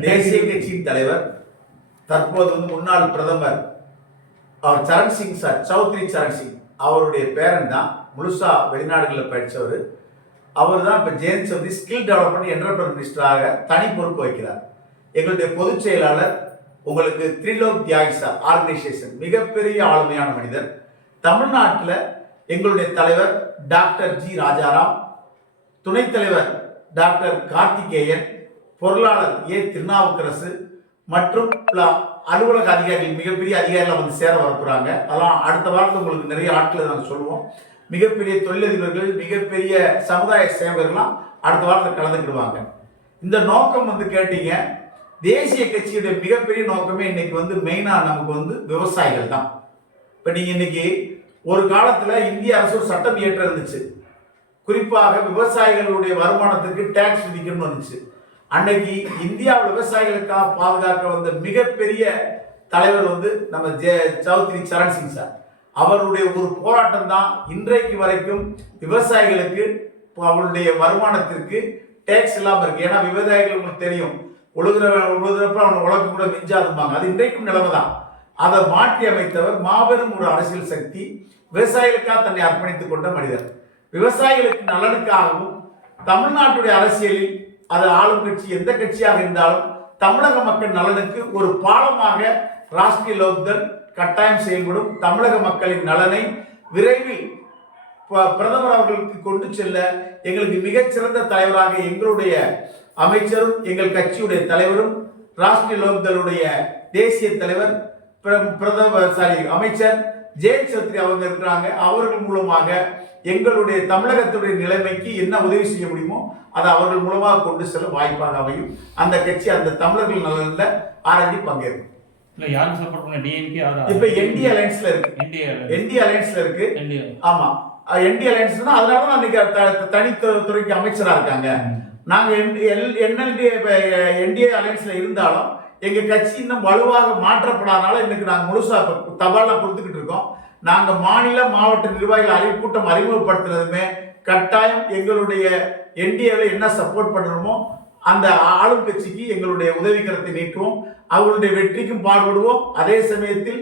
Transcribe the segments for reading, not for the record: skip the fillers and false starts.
தேசிய கட்சியின் தலைவர் தற்போது முன்னாள் பிரதமர் அவர் சரண் சிங் சார், சௌத்ரி சரண் சிங் அவருடைய பேரன் தான். முழுசா வெளிநாடுகளில் படித்தவர். அவர் தான் இப்போ Jayant Chaudhary skill development enterprise மினிஸ்டராக தனி பொறுப்பு வைக்கிறார். எங்களுடைய பொதுச் செயலாளர் உங்களுக்கு திரிலோக் தியாகிசா ஆர்கனைசேஷன் மிகப்பெரிய ஆளுமையான மனிதர். தமிழ்நாட்டில் எங்களுடைய தலைவர் டாக்டர் ஜி ராஜாராம், துணைத் தலைவர் டாக்டர் கார்த்திகேயன், பொருளாளர் ஏ திருநாவுக்கரசு மற்றும் அலுவலக அதிகாரிகள், மிகப்பெரிய அதிகாரிகள் வந்து சேர வரப்போறாங்க. அதெல்லாம் அடுத்த வாரத்தில் உங்களுக்கு நிறைய ஆட்களை நாங்கள் சொல்லுவோம். மிகப்பெரிய தொழிலதிபர்கள், மிகப்பெரிய சமுதாய சேவகர்கள்லாம் அடுத்த வாரத்தில் கலந்துக்கிடுவாங்க. இந்த நோக்கம் கேட்டீங்க, தேசிய கட்சியுடைய மிகப்பெரிய நோக்கமே இன்னைக்கு மெயினாக நமக்கு விவசாயிகள் தான். இப்போ நீங்கள் இன்னைக்கு ஒரு காலத்தில் இந்திய அரசு ஒரு சட்டம் இயற்ற இருந்துச்சு, குறிப்பாக விவசாயிகளுடைய வருமானத்துக்கு டேக்ஸ் விதிக்கணும்னு வந்துச்சு. அன்னைக்கு இந்தியா விவசாயிகளுக்காக பாதுகாக்க வந்த மிகப்பெரிய தலைவர் நம்ம சௌத்ரி சரண் சிங் சார். அவருடைய ஒரு போராட்டம் தான் இன்றைக்கு வரைக்கும் விவசாயிகளுக்கு அவருடைய வருமானத்திற்கு டேக்ஸ் இல்லாமல் இருக்கு. ஏன்னா விவசாயிகள் உங்களுக்கு தெரியும், உழுகிறப்ப அவன் உழக்கு கூட மிஞ்சாதுமாங்க. அது இன்றைக்கும் நிலைமை தான். அதை மாற்றி அமைத்தவர் மாபெரும் ஒரு அரசியல் சக்தி, விவசாயிகளுக்காக தன்னை அர்ப்பணித்துக் கொண்ட மனிதர். விவசாயிகளுக்கு நலனுக்காகவும் தமிழ்நாட்டுடைய அரசியலில் அது ஆளும் கட்சி எந்த கட்சியாக இருந்தாலும் தமிழக மக்கள் நலனுக்கு ஒரு பாலமாக ராஷ்டிரிய லோக்தள் கட்டாயம் செயல்படும். தமிழக மக்களின் நலனை விரைவில் பிரதமர் அவர்களுக்கு கொண்டு செல்ல எங்களுக்கு மிகச்சிறந்த தலைவராக எங்களுடைய அமைச்சரும் எங்கள் கட்சியுடைய தலைவரும் ராஷ்டிரிய லோக்தளுடைய தேசிய தலைவர் அமைச்சர் ஜெயந்த் சௌத்ரி அவங்க இருக்கிறாங்க. அவர்கள் மூலமாக எங்களுடைய தமிழகத்துடைய நிலைமைக்கு என்ன உதவி செய்ய முடியுமோ அதை அவர்கள் மூலமாக கொண்டு செல்ல வாய்ப்பாக அமையும். அந்த கட்சி அந்த தமிழர்கள் நலன்ல ஆரம்பி பங்கேற்கும். இப்ப என்டி அலைன்ஸ்ல இருக்கு. என்டி அலைன்ஸ்ல இருக்கு. ஆமா, என்டி அலைன்ஸ்னா அதனாலதான் அன்னைக்கு தனித்துறைக்கு அமைச்சரா இருக்காங்க. நாங்க என்டிஏ அலைன்ஸ்ல இருந்தாலும் எங்க கட்சி இன்னும் வலுவாக மாற்றப்படாதனால இன்னைக்கு நாங்க முழுசா தபாலா கொடுத்துக்கிட்டு இருக்கோம். நாங்க மாநில மாவட்ட நிர்வாகிகள் கூட்டம் அறிமுகப்படுத்துறதுமே கட்டாயம் எங்களுடைய என்டிஏவில் என்ன சப்போர்ட் பண்ணணுமோ அந்த ஆளும் கட்சிக்கு எங்களுடைய உதவிக்கரத்தை நீட்டுவோம். அவர்களுடைய வெற்றிக்கும் பாடுபடுவோம். அதே சமயத்தில்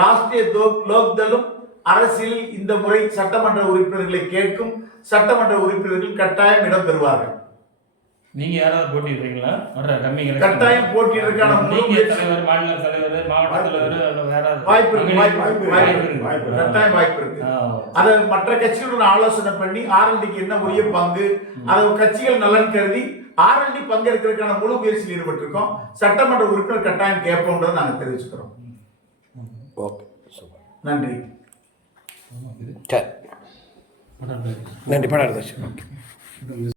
ராஷ்டிரிய லோக்தளும் அரசியலில் இந்த முறை சட்டமன்ற உறுப்பினர்களை கேட்கும். சட்டமன்ற உறுப்பினர்கள் கட்டாயம் இடம் பெறுவார்கள். நீங்க யாராவது போட்டிடுறீங்களா? கட்டாயம் போட்டியிடுறதுக்கான தலைவர், மாநில தலைவர், மாவட்ட தலைவர் வாய்ப்பு இருக்கு. கட்டாயம் வாய்ப்பு இருக்கு. அதை மற்ற கட்சிகளுடன் ஆலோசனை பண்ணி ஆர்எல்டிக்கு என்ன உரிய பங்கு, அதை கட்சிகள் நலன் கருதி ஆர்எல்டி பங்கேற்கிறதுக்கான முழு முயற்சியில் ஈடுபட்டிருக்கோம். சட்டமன்ற உறுப்பினர் கட்டாயம் கேட்போம்ன்றதை நாங்கள் தெரிவிச்சுக்கிறோம். நன்றி. நன்றி.